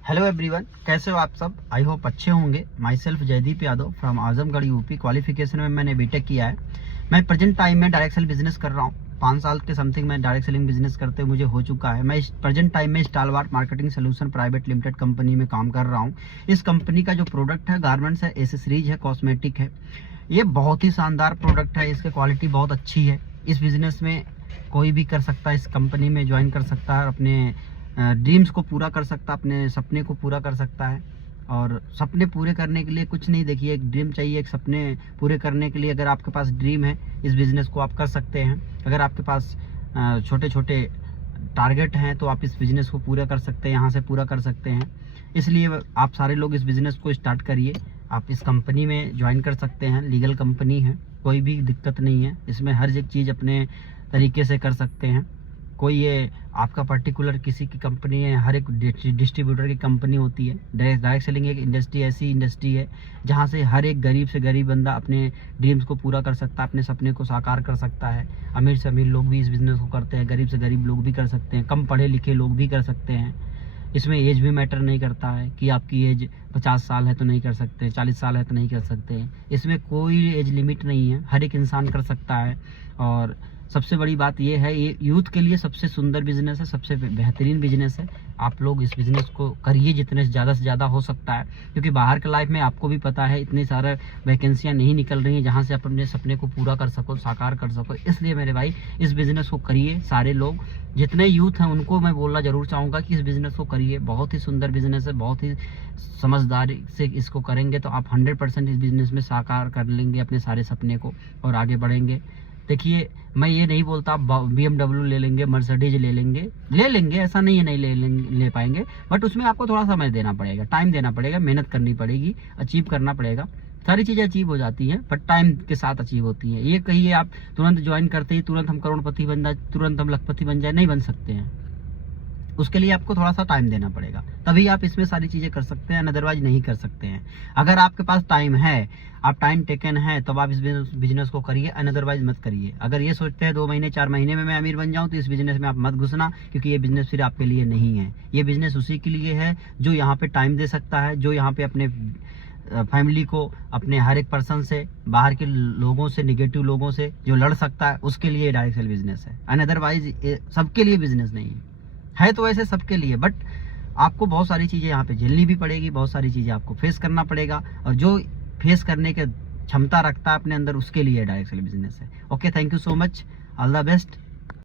Hello everyone, कैसे हो आप सब। आई होप अच्छे होंगे। Myself Jaideep Yadav from Azamgarh UP. Qualification में मैंने बीटेक किया है। मैं प्रेजेंट टाइम में डायरेक्ट सेल बिजनेस कर रहा हूँ। 5 साल के समथिंग मैं डायरेक्ट सेलिंग बिजनेस करते हुए मुझे हो चुका है। मैं प्रेजेंट टाइम में stalwart marketing solution private limited company में काम कर रहा हूँ। इस कंपनी का जो प्रोडक्ट है गारमेंट्स है, एसेसरीज है, कॉस्मेटिक है। ये बहुत ही शानदार प्रोडक्ट है। इसकी क्वालिटी बहुत अच्छी है। इस बिजनेस में कोई भी कर सकता है, इस कंपनी में ज्वाइन कर सकता है, अपने ड्रीम्स को पूरा कर सकता है, अपने सपने को पूरा कर सकता है। और सपने पूरे करने के लिए कुछ नहीं, देखिए एक ड्रीम चाहिए, एक सपने पूरे करने के लिए अगर आपके पास ड्रीम है, इस बिज़नेस को आप कर सकते हैं। अगर आपके पास छोटे छोटे टारगेट हैं तो आप इस बिज़नेस को पूरा कर सकते हैं, यहाँ से पूरा कर सकते हैं। इसलिए आप सारे लोग इस बिज़नेस को स्टार्ट करिए। आप इस कंपनी में ज्वाइन कर सकते हैं। लीगल कंपनी है, कोई भी दिक्कत नहीं है। इसमें हर एक चीज़ अपने तरीके से कर सकते हैं। कोई ये आपका पर्टिकुलर किसी की कंपनी है, हर एक डिस्ट्रीब्यूटर की कंपनी होती है। डायरेक्ट सेलिंग एक इंडस्ट्री ऐसी इंडस्ट्री है जहाँ से हर एक गरीब से गरीब बंदा अपने ड्रीम्स को पूरा कर सकता है, अपने सपने को साकार कर सकता है। अमीर से अमीर लोग भी इस बिज़नेस को करते हैं, गरीब से गरीब लोग भी कर सकते हैं, कम पढ़े लिखे लोग भी कर सकते हैं। इसमें एज भी मैटर नहीं करता है कि आपकी एज 50 साल है तो नहीं कर सकते, 40 साल है तो नहीं कर सकते। इसमें कोई एज लिमिट नहीं है, हर एक इंसान कर सकता है। और सबसे बड़ी बात ये है, ये यूथ के लिए सबसे सुंदर बिजनेस है, सबसे बेहतरीन बिजनेस है। आप लोग इस बिजनेस को करिए जितने ज़्यादा से ज़्यादा हो सकता है, क्योंकि बाहर के लाइफ में आपको भी पता है इतनी सारे वैकेंसियाँ नहीं निकल रही हैं जहाँ से आप अपने सपने को पूरा कर सको, साकार कर सको। इसलिए मेरे भाई इस बिज़नेस को करिए। सारे लोग जितने यूथ हैं उनको मैं बोलना जरूर चाहूँगा कि इस बिज़नेस को करिए। बहुत ही सुंदर बिज़नेस है, बहुत ही समझदारी से इसको करेंगे तो आप 100% इस बिज़नेस में साकार कर लेंगे अपने सारे सपने को और आगे बढ़ेंगे। देखिए मैं ये नहीं बोलता आप BMW ले लेंगे, मर्सिडीज ले लेंगे, ऐसा नहीं है नहीं ले पाएंगे। बट उसमें आपको थोड़ा समय देना पड़ेगा, टाइम देना पड़ेगा, मेहनत करनी पड़ेगी, अचीव करना पड़ेगा। सारी चीज़ें अचीव हो जाती हैं बट टाइम के साथ अचीव होती हैं। ये कहिए आप तुरंत ज्वाइन करते ही तुरंत हम करोड़पति बन जाए, तुरंत हम लखपति बन जाए, नहीं बन सकते हैं। उसके लिए आपको थोड़ा सा टाइम देना पड़ेगा, तभी आप इसमें सारी चीज़ें कर सकते हैं, अदरवाइज नहीं कर सकते हैं। अगर आपके पास टाइम है, आप टाइम टेकन है, तब आप इस बिजनेस को करिए, अदरवाइज मत करिए। अगर ये सोचते हैं 2 महीने 4 महीने में मैं अमीर बन जाऊं, तो इस बिजनेस में आप मत घुसना, क्योंकि ये बिजनेस फिर आपके लिए नहीं है। ये बिजनेस उसी के लिए है जो यहाँ पे टाइम दे सकता है, जो यहाँ पे अपने फैमिली को, अपने हर एक पर्सन से, बाहर के लोगों से, निगेटिव लोगों से जो लड़ सकता है, उसके लिए डायरेक्ट सेल बिजनेस है। अदरवाइज सबके लिए बिजनेस नहीं है तो ऐसे सबके लिए। बट आपको बहुत सारी चीज़ें यहाँ पे झेलनी भी पड़ेगी, बहुत सारी चीज़ें आपको फेस करना पड़ेगा, और जो फेस करने के क्षमता रखता है अपने अंदर, उसके लिए डायरेक्ट सेल बिजनेस है। Okay, thank you so much, all the best.